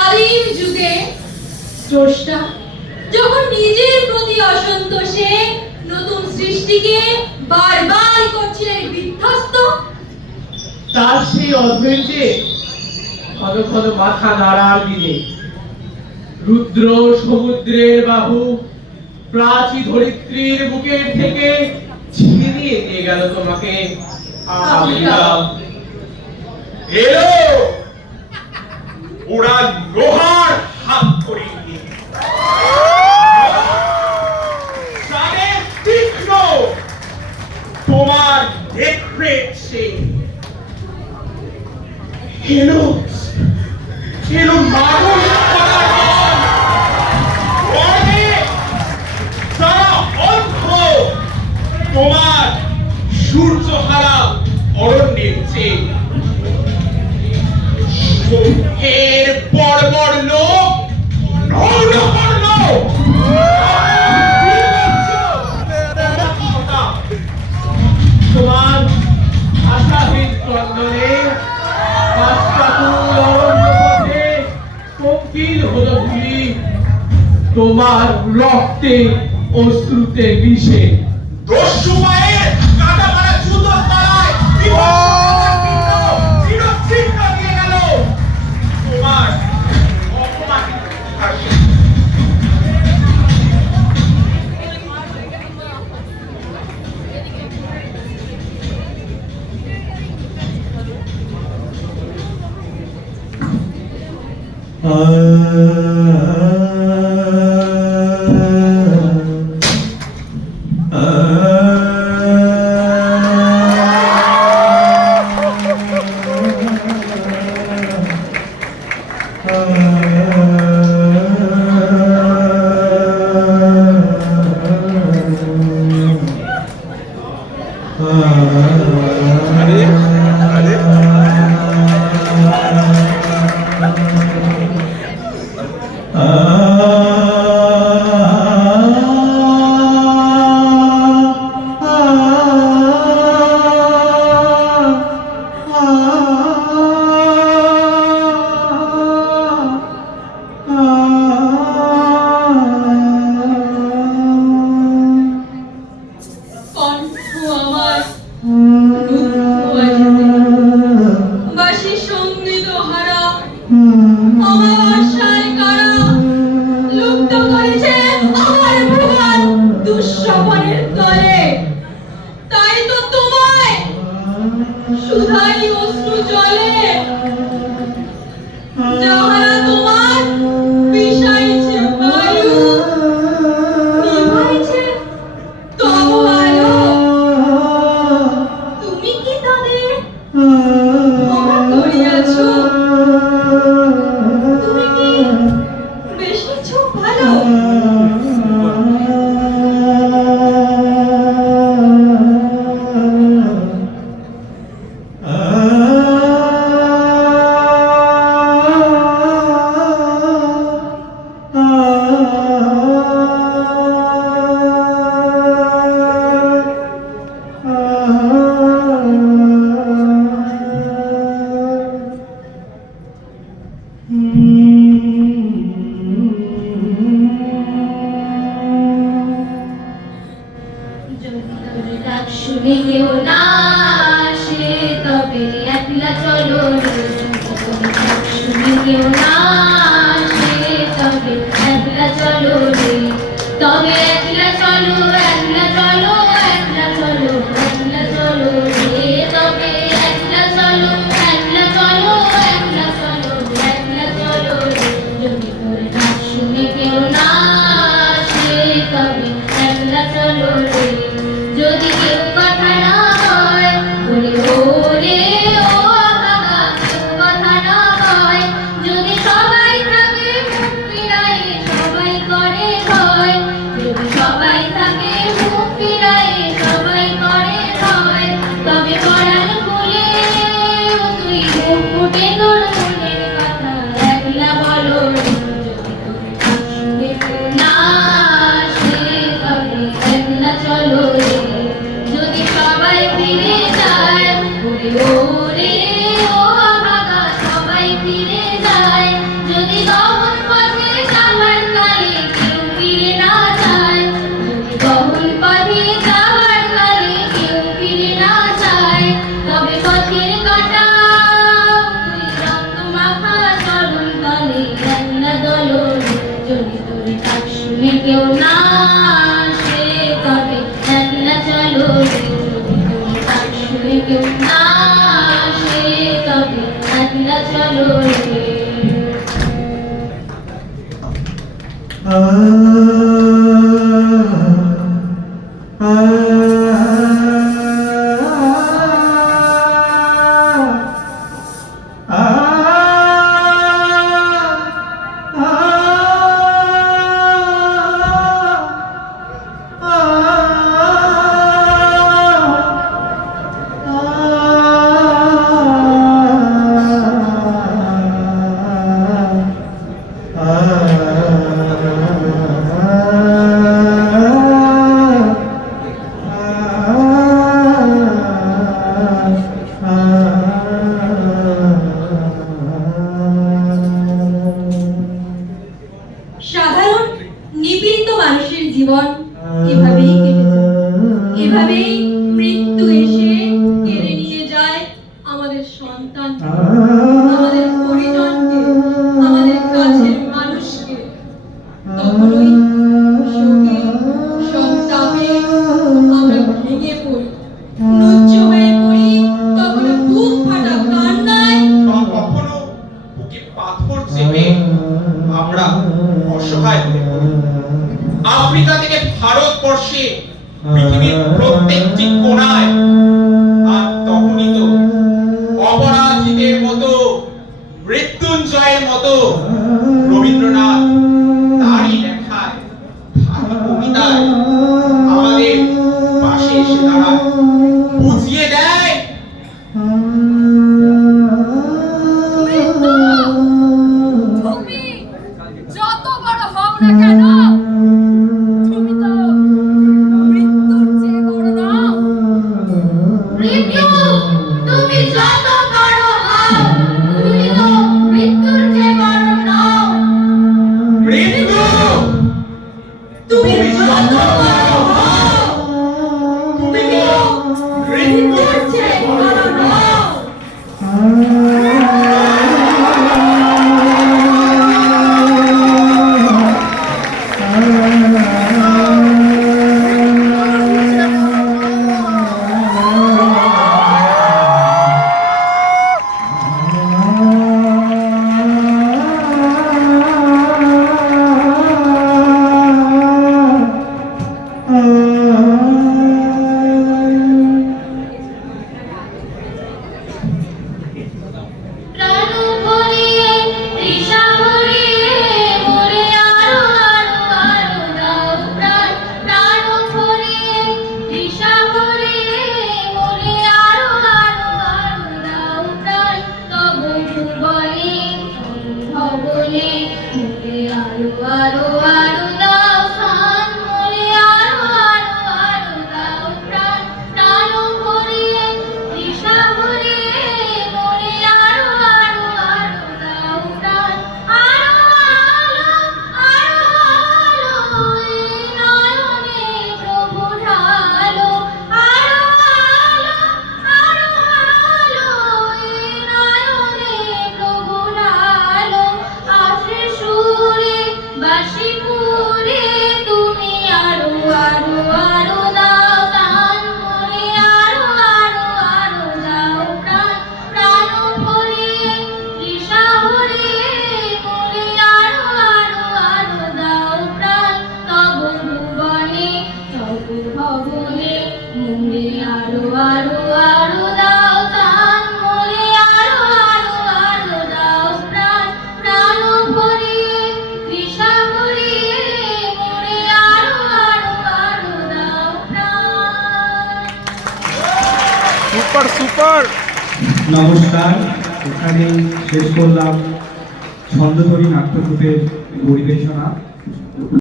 আদিম যুগে স্রষ্টা যখন নিজের প্রতি অসন্তোষে নতুন সৃষ্টিকে বারবার করছিলেন বিধ্বস্ত, তার সেই অধৈর্যে ক্ষণ ক্ষণ মাথা নাড়ার দিনে রুদ্র সমুদ্রের বাহু প্রাচী ধরিত্রীর বুকের থেকে ছিনিয়ে নিয়ে গেল তোমাকে। এলো ওরা লোহার হাত করে তীক্ষ্ণ তোমার দেখবে সে এলো এলো মানুষ তারা অন্ধ তোমার সূর্যহারা অরণ্যের চেয়ে এর বড় বড় লোক তোমার আশাহীন ক্রন্দনে কোকিল হলো ভুলি তোমার রক্তে অশ্রুতে মিশে। দস্যু পায়ের কাটা মারা জুতোর তলায় চিরচিহ্ন দিয়ে গেল তোমার অপমানিত হাসি। যদি সাধারণ নিপীড়িত মানুষের জীবন এভাবেই কেটে যায়, এভাবেই মৃত্যু এসে কেড়ে নিয়ে যায় আমাদের সন্তানকে, আমাদের পরিজনকে, আমাদের কাছের মানুষকে। তখনই শোকে, সন্তাপে আমরা ভেঙে পড়ি, নুচ্চ হয়ে পড়ি, তখনও বুক ফাটা কান্নায় বা কখনো বুকে পাথর চেপে আমরা অসহায় হয়ে পড়ি। আফ্রিকা থেকে ভারতবর্ষে পৃথিবীর প্রত্যেকটি কোণায়, আর তখনই তো অপরাজিতের মতো, মৃত্যুঞ্জয়ের মতো রবীন্দ্রনাথ তারই লেখায়, তারই কবিতায় আমাদের পাশে এসে দাঁড়ায়, বুঝিয়ে দেয় তুমি যত বড় হও না কেন, তুমি তো মৃত্যুর চেয়ে বড় নও। মৃত্যু, তুমি যত বড় হও, তুমি তো মৃত্যুর চেয়ে বড় নও। মৃত্যু তুমি যত বড় হও, তুমি তো মৃত্যুর চেয়ে বড় নও। প্রাণ ভরিয়ে তৃষা ভরিয়ে মোরে আরো আরো আরো দাও প্রাণ। প্রাণ ভরিয়ে তৃষা ভরিয়ে মোরে আরো আরো আরো দাও প্রাণ। তব ভুবনে ভবনে মোরে আরো আরো আরো দাও প্রাণ। মোরে আরো আরো আরো দাও প্রাণ। প্রাণ ভরিয়ে তৃষা ভরিয়ে মোরে আরো আরো আরো দাও প্রাণ। আরো আলো আরো আলো এই নয়নে প্রভু ঢালো। আরো আলো এই নয়নে প্রভু ঢালো। আসে সুরে বাঁশি পুরে তুমি আরো আরো আরো দাও প্রাণ। মোরে আরো আরো আরো দাও প্রাণ। প্রাণ ভরিয়ে তৃষা ভরিয়ে মোরে আরো আরো আরো দাও প্রাণ। তব ভুবনে তব ভবনে মোরে আরো আরো আরো দাও প্রাণ। মোরে আরো আরো আরো দাও প্রাণ। প্রাণ ভরিয়ে তৃষা ভরিয়ে মোরে আরো আরো আরো দাও প্রাণ। Super super. নমস্কার, এখানে শেষ করলাম ছন্দধরি নাট্যরূপের পরিবেশনা।